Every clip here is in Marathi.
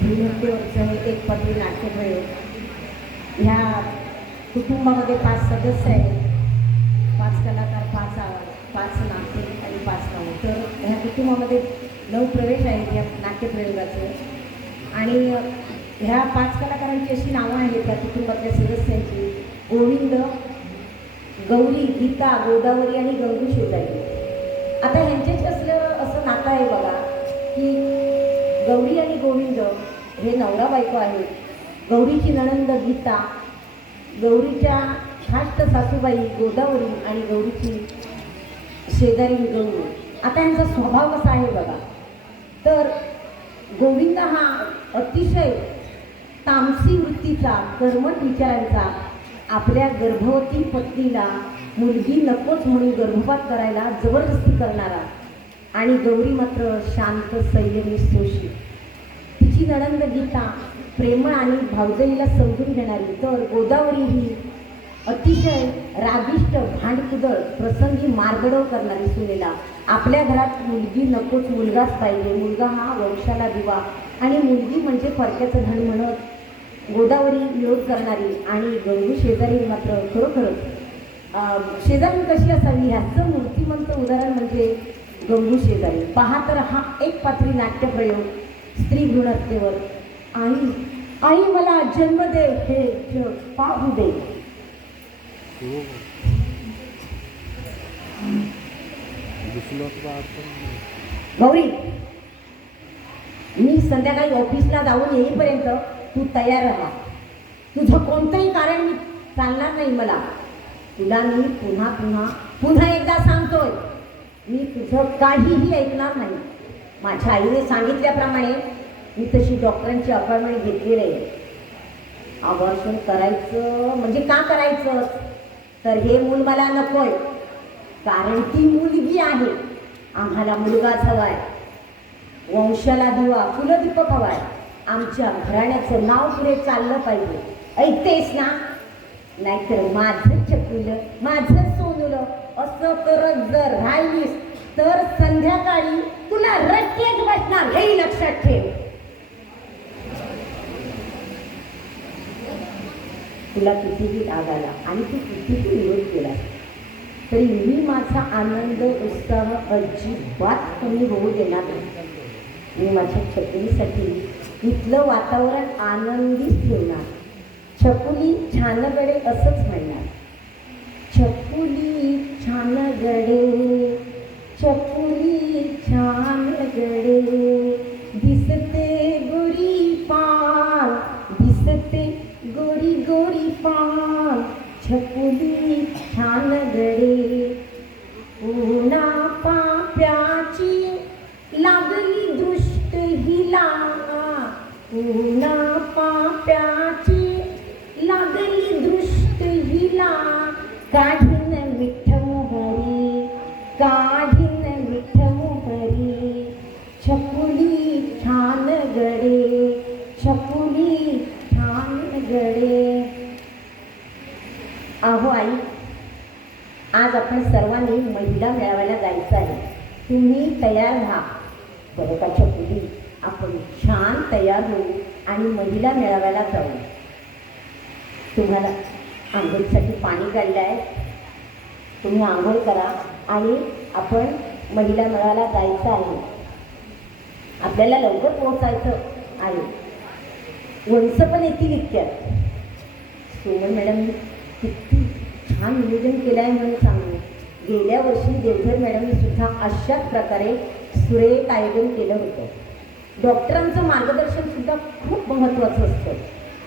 भूमिकेवरचं हे एक पत्री नाट्यप्रयोग. ह्या कुटुंबामध्ये 5 सदस्य आहेत, 5 कलाकार, 5 आवाज, 5 नाते आणि 5 नावं. तर ह्या कुटुंबामध्ये 9 प्रवेश आहेत या नाट्यप्रयोगाचे. आणि ह्या 5 कलाकारांची अशी नावं आहेत त्या कुटुंबातल्या सदस्यांची: गोविंद, गौरी, गीता, गोदावरी आणि गंगू शेजारी. आता ह्यांच्याशी असं नातं आहे बघा की गौरी आणि गोविंद हे नवरा बायको आहेत. गौरीची नणंद गीता, गौरीच्या खाष्ट सासूबाई गोदावरी आणि गौरीची शेजारी गंगू. आता यांचा स्वभाव कसा आहे बघा. तर गोविंद हा अतिशय तामसी वृत्तीचा, कर्मठ विचारांचा, आपल्या गर्भवती पत्नीला मुलगी नकोच म्हणून गर्भपात करायला जबरदस्ती करणारा. आणि गौरी मात्र शांत, संयमी, सुशील. तिची नणंद गीता प्रेमळ आणि भावजईला समजून घेणारी. तर गोदावरी ही अतिशय रागिष्ट, भांडकुदळ, प्रसंगी मार्गडव करणारी सुनेला. आपल्या घरात मुलगी नकोच, मुलगाच पाहिजे, मुलगा हा वंशाला दिवा आणि मुलगी म्हणजे परक्याचं धन म्हणत गोदावरी विरोध करणारी. आणि गंगू शेजारी मात्र खरोखरच शेजारी कशी असावी ह्याचं मूर्तिमंत उदाहरण म्हणजे गंगू शेजारी. पहा तर हा एक पात्री नाट्यप्रयोग स्त्री भ्रूणहत्येवर. आई, आई मला जन्म दे, हे जग पाहू दे. गौरी, मी संध्याकाळी ऑफिसला जाऊन येईपर्यंत तू तयार राहा. तुझं कोणतंही कारण मी चालणार नाही. मला तुला मी पुन्हा एकदा सांगतोय, मी तुझं काहीही ऐकणार नाही. माझ्या आईने सांगितल्याप्रमाणे मी तशी डॉक्टरांची अपॉइंटमेंट घेतलेली आहे. अबॉर्शन करायचं म्हणजे का करायचं? तर हे मूल मला नकोय, कारण ती मुलगी आहे. आम्हाला मुलगाच हवाय, वंशाला दिवा, कुलदीपक हवाय. आमच्या घराण्याचं नाव पुढे चाललं पाहिजे. ऐकतेस ना? नाहीतर माझं चकुलं, माझं सोनुलं असं करत जर राहिलीस तर संध्याकाळी तुला रट्टेच बसणार, हे लक्षात ठेव. तुला कितीही राग आला आणि तू कितीही विरोध केला तरी मी माझा आनंद, उत्साह अजिबात कमी होऊ देणार नाही. मी माझ्या छकुलीसाठी इथलं वातावरण आनंदीच ठेवणार. छकुली छानगडे असंच म्हणणार. छकुली छानगडे, छकुली छानगडे, दिसते गोरी पान, दिसते गोरी गोरी पान. छकुली छानगडे, पुन्हा पाप्याची लागली दृष्ट हिला, पुन्हा पाप्याची लागली दृष्ट हिला. काढीन विठ्ठल हरी, काढीन विठ्ठल हरी. छकुली छानगडे, छकुली छानगडे. अहो आई, आज आपण सर्वांनी महिला मेळाव्याला जायचं आहे. तुम्ही तयार व्हा. बरं का छकुली, आपण छान तयार होऊ आणि महिला मेळाव्याला जाऊ. तुम्हाला आंघोळीसाठी पाणी काढलं आहे, तुम्ही आंघोळ करा आणि आपण महिला मेळाव्याला जायचं आहे. आपल्याला लवकर पोहोचायचं आहे. वंश पण येतील इतक्यात. सोमन मॅडम किती छान नियोजन केलं आहे म्हणून सांगू. गेल्या वर्षी देवधर मॅडमने सुद्धा अशाच प्रकारे सुरेख आयोजन केलं होतं. डॉक्टरांचं मार्गदर्शन सुद्धा खूप महत्त्वाचं असतं.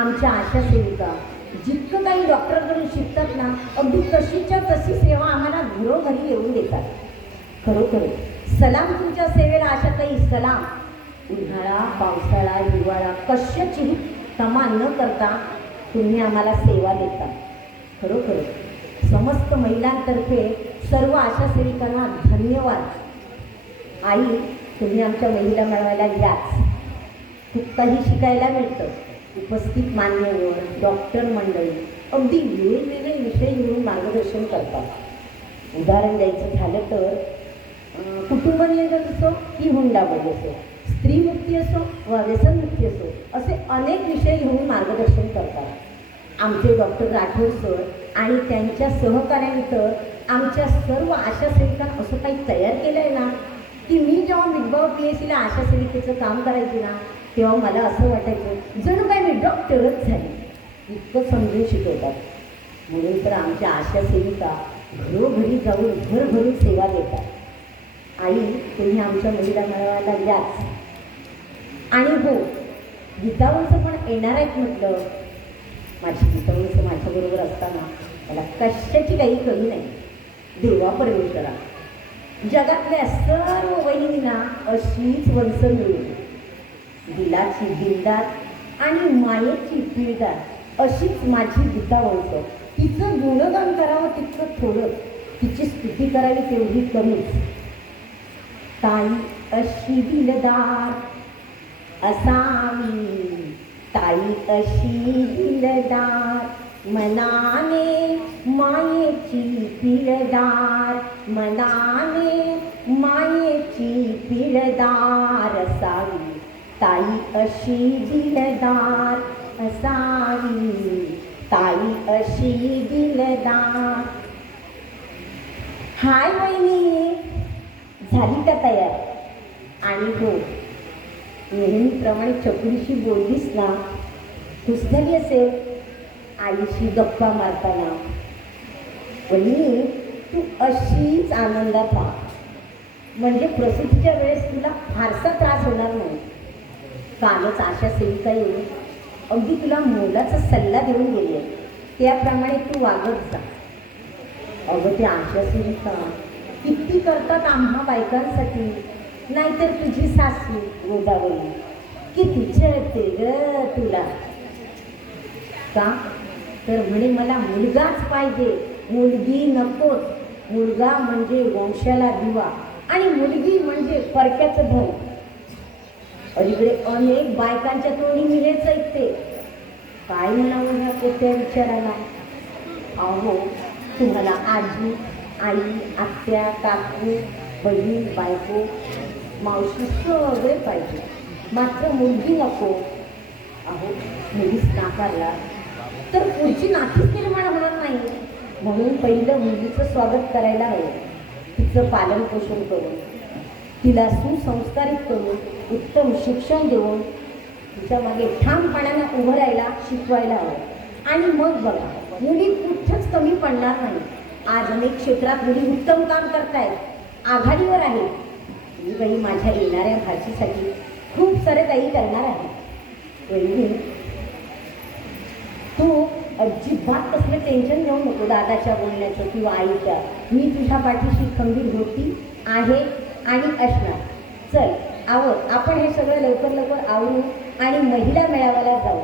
आमच्या आशा सेविका जितकं काही डॉक्टरकडून शिकतात ना, अगदी तशीच्या तशी सेवा आम्हाला घरोघरी येऊन देतात. खरोखर सलाम तुमच्या सेवेला आशाताई, सलाम. उन्हाळा, पावसाळा, हिवाळा कशाचीही तमा न करता तुम्ही आम्हाला सेवा देता. खरोखर समस्त महिलांतर्फे सर्व आशा सेविकांना धन्यवाद. आई, तुम्ही आमच्या महिला मेळाव्याला याच. खूप काही शिकायला मिळतं. उपस्थित मान्यवर, डॉक्टर मंडळी अगदी वेगवेगळे विषय घेऊन मार्गदर्शन करतात. उदाहरण द्यायचं झालं तर कुटुंब नियोजन असो की हुंडाबळी असो, स्त्रीमुक्ती असो व व्यसनमुक्ती असो असे अनेक विषय घेऊन मार्गदर्शन करतात. आमचे डॉक्टर राठोड सर आणि त्यांच्या सहकार्याने तर आमच्या सर्व आशा सेविकांना असं काही तयार केलं आहे ना की मी जेव्हा मिठगाव PSCला आशा सेविकेचं काम करायचे ना तेव्हा मला असं वाटायचं जणू काय मी डॉक्टरच झाली, इतकं समजून शिकवतात. म्हणून तर आमच्या आशा सेविका घरोघरी जाऊन भरभरून सेवा देतात. आई तुम्ही आमच्या महिला मेळाव्याला याच. आणि हो, गीतावंस पण येणार आहेत म्हटलं. माझी गीतावंस माझ्याबरोबर असताना मला कशाची काही कमी नाही. देवा परमेश्वरा जगातल्या सर्व वहिनींना अशीच वंश मिळेल. दिलाची दिलदार आणि मायेची पिळदार अशीच माझी गीतावंश. तिचं गुणगान करावं तितकं थोडं, तिची स्तुती करावी तेवढी कमीच. ताई अशी दिलदार असावी, ताई अशी दिलदार मनाने मायेची पिळदार, मनाने मायेची पिळदार असावी, ताई अशी दिलदार असावी, ताई अशी दिलदार. हाय वहिनी, झाली का तयार? आणि हो, नेहमीप्रमाणे चकुलीशी बोललीस ना, खुश झाली असेल आईशी गप्पा मारताना. वहिनी तू अशीच आनंदात राहा, म्हणजे प्रसूतीच्या वेळेस तुला फारसा त्रास होणार नाही. कालच आशा सेविका येऊन अगदी तुला मोलाचा सल्ला देऊन गेली आहे, त्याप्रमाणे तू वागत जा. अगं ते आशा सेविका किती करतात आम्हा बायकांसाठी. नाहीतर तुझी सासू गोदावरी किती चळते ग तुला. का तर म्हणे मला मुलगाच पाहिजे, मुलगी नकोच. मुलगा म्हणजे वंशाला दिवा आणि मुलगी म्हणजे परक्याचं धन. अलीकडे अनेक बायकांच्या तोंडी मी हेच ऐकते. काय म्हणावं ह्या कोत्या विचाराला. अहो तुम्हाला आजी, आई, आत्या, काकू, बहीण, बायको, मावशी सगळे पाहिजे, मात्र मुलगी नको. अहो मुलीच नाकारला तर पुढची नातीच निर्माण होणार नाही. म्हणून पहिलं मुलीचं स्वागत करायला हवं. तिचं पालन पोषण करून, तिला सुसंस्कारित करून, उत्तम शिक्षण देऊन तिच्या मागे ठामपणानं उभं राहायला शिकवायला हवं. आणि मग बघा मुली कुठंच कमी पडणार नाही. आज अनेक क्षेत्रात मुली उत्तम काम करतायत, आघाडीवर आहेत. मी बाई माझ्या येणाऱ्या भाषेसाठी खूप सारे काही करणार आहे. वहिनी तू अजिबात कसलं टेन्शन घेऊ नको दादाच्या बोलण्याचं किंवा आईच्या. मी तुझ्या पाठीशी खंबीर होती, आहे आणि असणार. चल आवर, आपण हे सगळं लवकर लवकर आवरू आणि महिला मेळाव्याला जाऊ.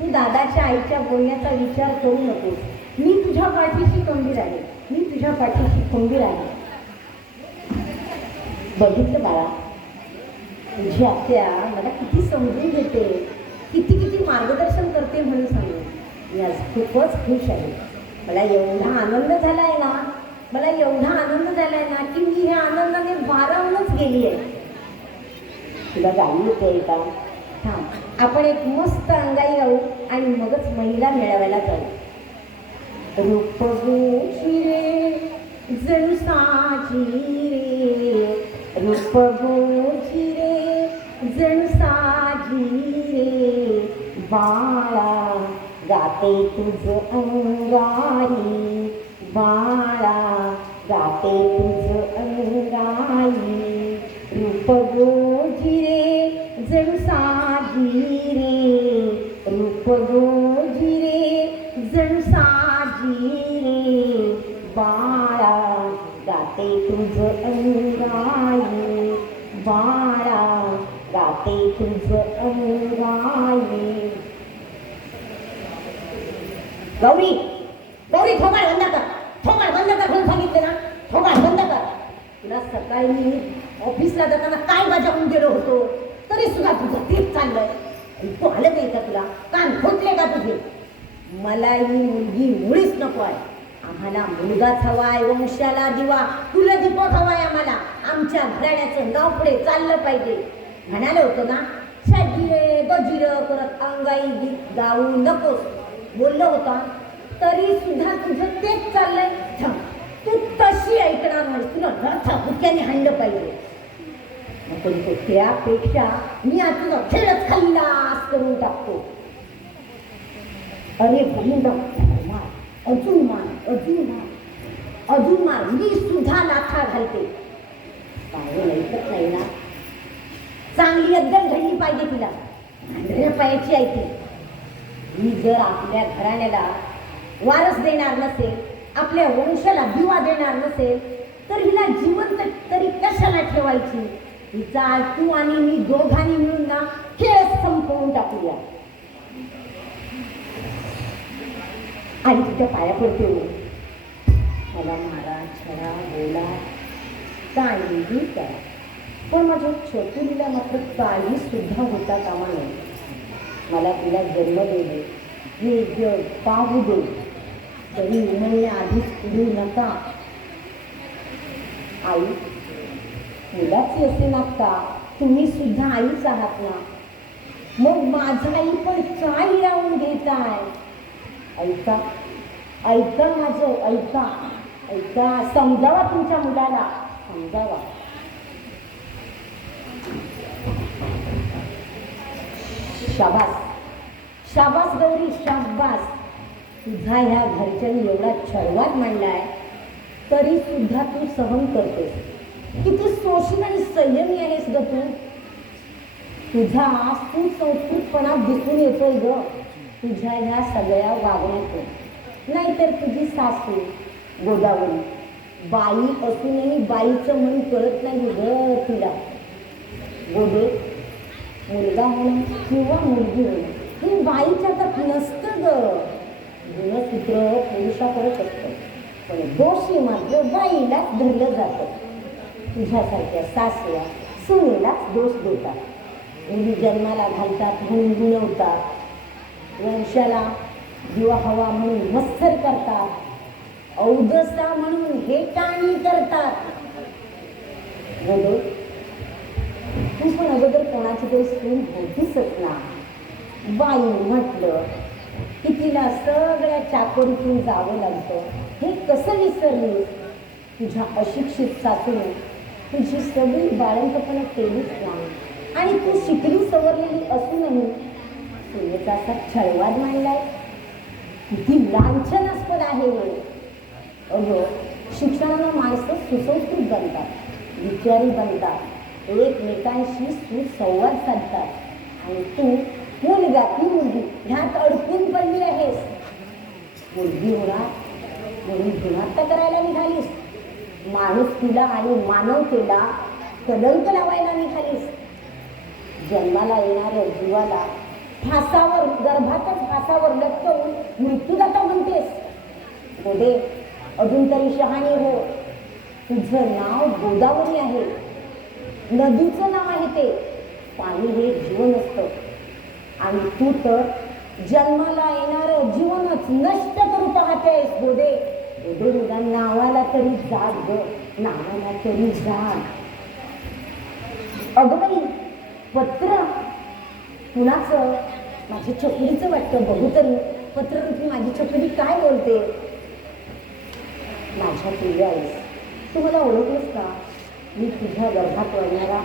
तू दादाच्या आईच्या बोलण्याचा विचार करू नकोस. मी तुझ्या पाठीशी खंबीर आहे, मी तुझ्या पाठीशी खंबीर आहे. बघितलं बाळा, तुझी आत्या मला किती समजून घेते, किती किती मार्गदर्शन करते म्हणून सांगू. मी आज खूपच खुश आहे. मला एवढा आनंद झाला आहे ना, मला एवढा आनंद झाला आहे ना की मी ह्या आनंदाने भारावूनच गेली आहे. तुला गाणी येते का? थांब, आपण एक मस्त अंगाई गाऊ आणि मगच महिला मेळाव्याला जाऊ. रूप गोशी रे जणू साजी रे, रूप गोशी रे जणू साजी रे, बाळा गाते तुझ अंगाई, बाळा गाते तुझ अंगाई. रूप गोजी रे जणू साजी रे, रूप गोजी रे जणू साजी रे, बाळा गाते तुझ अंगाई, बाळा गाते तुझ अंगाई. गौरी गौरी थोबाड बंद कर, थोबाड बंद कर म्हणून सांगितले ना, थोबाड बंद कर. तुला सकाळी मी ऑफिसला जाताना काय बजावून गेलो होतो तरी सुद्धा तुझं तेच चाललंय. तू आलं नाही का? तुला कान फुटले का तुझे? मला ही मुलगी मुळीच नको आहे. आम्हाला मुलगाच हवाय, वंशाला दिवा, कुलदीपक हवाय आम्हाला. आमच्या घराण्याचं नाव पुढे चाललं पाहिजे. म्हणाले होतं ना, शाजीरे गजिर करत अंगाई गीत गाऊ नकोस बोललो होता, तरी सुद्धा तुझं तेच चाललंय. तू तशी ऐकणार नाही, तुला रथा भुक्याने हाणलं पाहिजे. पण तो त्यापेक्षा मी आज तुझा खेळच खल्लास करून टाकतो. अरे गोविंद, मार, अजून मार, अजून मार, अजून मार, मी सुद्धा लाथा घालते. पाहिजे ऐकत नाही ना, चांगली अद्दल घडली पाहिजे तिला, आंधळ्या पायाची आहे ती. मी जर आपल्या घराण्याला वारस देणार नसेल, आपल्या वंशाला दिवा देणार नसेल, तर हिला जिवंत तरी कशाला ठेवायची. हिचा तू आणि मी दोघांनी मिळून ना खेळ संपवून टाकूया. आणि तुझ्या पाया पडते हो, मला मारा, छडा, बोला, काहीही करा, पण माझ्या छकुलीला मात्र काही सुद्धा होता कामा नये. मला तिला जन्म देणे, हे जग पाहू दे, तरी आधीच पुढू नका. आई, मुलाची असे ना का, तुम्ही सुद्धा आईच आहात ना, मग माझा आई पण काय राहून घेताय. ऐका, ऐका माझं, ऐका, ऐका, समजावा तुमच्या मुलाला, समजावा. शाबास, शाबास गौरी, शाबास. तुझा ह्या घरच्यांनी एवढा छळवाट मांडलाय, तरी सुद्धा तू सहन करतेस. किती सोशील आणि संयमी आहेस ग तू. तुझा सुसंस्कृतपणा दिसून येतोय ग तुझ्या ह्या सगळ्या वागण्यातून. नाहीतर तुझी सासू गोदावरी बाई असूनही बाईचं मन कळत नाही ग तिला. गोदे, मुलगा होणं किंवा मुलगी होणं हे बाईच्या हातात नसतं ग. गुणसूत्र पुरुषाकडेच असतं, पण दोषी मात्र बाईलाच धरलं जातं. तुझ्यासारख्या सासऱ्या सुनेलाच दोष देतात. मुली जन्माला घालतात म्हणून गुणवतात, वंशाला दिवा हवा म्हणून मत्सर करतात, औदसा म्हणून हेटाणी करतात. बोलो, तू पण अगोदर कोणाची तरी सून होतीसच ना. बाई म्हटलं की तिला सगळ्या चाकोरीतून जावं लागतं. हे कसं विसरलीस. तुझ्या अशिक्षित सासूने तुझी सगळी बाळंतपणा केलीच नाही, आणि तू शिकली सवरलेली असूनही सुनेचा असा छळवाद मांडलाय. किती लांछनास्पद आहे हे. अगं, शिक्षणानं माणसं सुसंस्कृत बनतात, विचारी बनतात, एकमेकांशी सुसंवाद साधतात, आणि तू मुलगा की मुलगी ह्यात अडकून पडली आहेस. मुलगी होणार म्हणून गुन्हा करायला निघालीस, माणुसकीला आणि मानवतेला कलंक लावायला निघालीस. जन्माला येणाऱ्या जीवाला फासावर, गर्भातच फासावर लटकवून मृत्यूदाता म्हणतेस. गोदे, अजून तरी शहाणी हो. तुझं नाव गोदावरी आहे, नदीचं नाव आहे ते. पाणी हे जीवन असतं, आणि तू तर जन्माला येणारं जीवनच नष्ट करू पाहतेस. गोदे, गोदे मुला, नावाला तरी जाग ग, नावाला तरी जाग. अगं बाई, पत्र कुणाचं? माझ्या छकुलीचं वाटतं. बघू तरी पत्ररूपी माझी छकुली काय बोलते. माझ्या प्रिय आईस, तू मला ओळखलंस का? मी तुझ्या गर्भात वाढणारा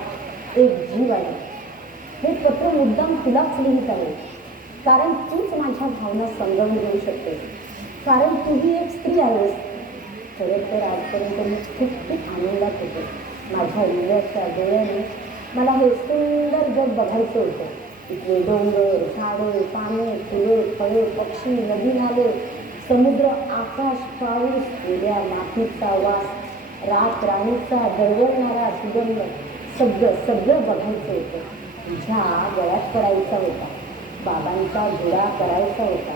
एक जीव आहे. हे पत्र मुद्दाम तुलाच लिहित आहे, कारण तूच माझ्या भावना समजावून घेऊ शकतेस, कारण तूही एक स्त्री आहेस. खरं तर आजपर्यंत मी खूप खूप आनंदात होते. माझ्या हृदयाच्या डोळ्याने मला हे सुंदर जग बघायचं होतं. इथले डोंगर, झाडे, पाने, फुले, फळे, पक्षी, नदी, नाले, समुद्र, आकाश, पाऊस, ओल्या मातीचा वास, रात राणीचा दरवळणारा सुगंध, सगळं सगळं बघायचं होतं. तुझ्या गळ्यात पडायचा होता, बाबांचा घोडा करायचा होता,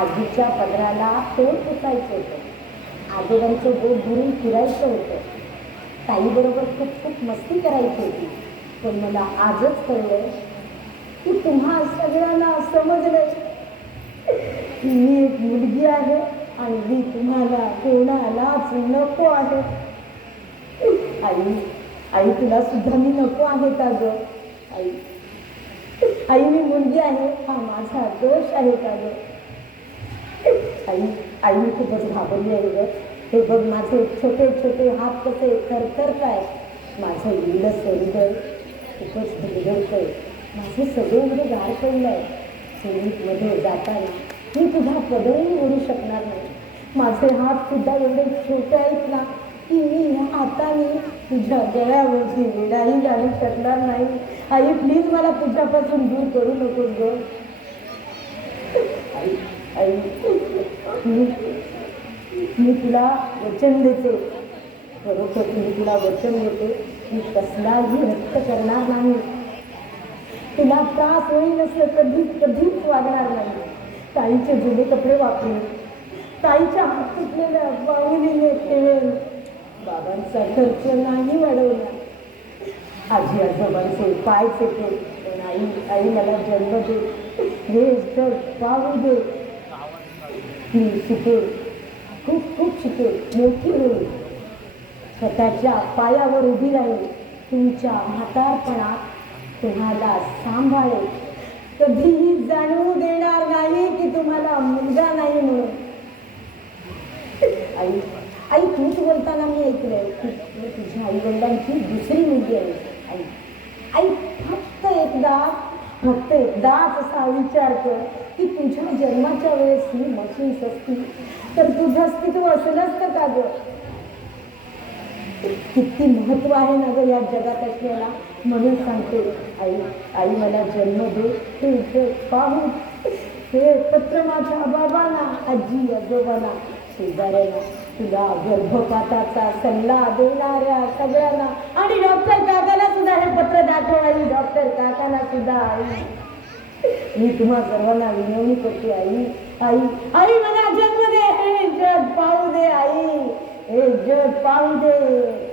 आजीच्या पदराला तोड पुसायचं होतं, आजोबांचं बोट धरून फिरायचं होतं, ताईबरोबर खूप खूप मस्ती करायची होती. पण मला आजच कळलं की तुम्हा सगळ्यांना समजलंय की मी एक मुलगी आहे आणि मी तुम्हाला कोणालाच नको आहे. आई, आई तुला सुद्धा मी नको आहे का ग? आई आई मी मुलगी आहे, हा माझा दोष आहे का ग? आई आई मी खूपच घाबरली आहे ग. हे बघ माझे छोटे छोटे हात कसे थरथरताय, माझं इडस हृदय खूपच बिघडतंय, माझे सगळे मध्ये गार पडलंय. संगीतमध्ये जाताना मी तुझा पदही ओढू शकणार नाही. माझे हात सुद्धा एवढे छोटे आहेत ना की मी ह्या हाताने तुझ्या गळ्यावरची विडाही घालू शकणार नाही. आई प्लीज मला तुझ्यापासून दूर करू नकोस ग. आई आई मी तुला वचन देते, खरोखर मी तुला वचन देते, मी कसलाही रक्त करणार नाही. तुला त्रास होईल असं कधीच वागणार नाही. ताईचे जुने कपडे वापरेल, ताईच्या हात तुटलेल्या बाहुलीने ठेवेल, बाबांचा खर्च नाही वाढवला, आजी आजोबांचे पाय चेपेल. पण आई मला जन्म दे, हे जग पाहू दे. मी शिकेल, खूप शिकेल, मोठी होईल, स्वतःच्या पायावर उभी राहील, तुमच्या म्हातारपणात तुम्हाला सांभाळेल, कधीही जाणवू देणार नाही की तुम्हाला मुलगा नाही म्हणून. आई आई तूच बोलताना मी ऐकलंय की तुझ्या आई वडिलांची दुसरी मुलगी आहे. आई आई फक्त एकदाच असा विचार कर की तुझ्या जन्माच्या वेळेस ही मशीन्स असती तर तुझं अस्तित्व असं नसतं का ग? किती महत्व आहे ना ग या जगात असलेला. म्हणून सांगते आई आई मला जन्म दे, हे जग पाहू, हे पत्र माझ्या बाबांना, आजी आजोबांना, शेजाऱ्यांना, तुला गर्भपाताचा सल्ला देणाऱ्या सगळ्यांना, आणि डॉक्टर काकाला सुद्धा हे पत्र दाखव आई, डॉक्टर काकाला सुद्धा. आई मी तुम्हा सर्वांना विनवणी करते आई आई आई मला जन्म दे, हे जग पाहू दे आई, हे जग पाहू दे.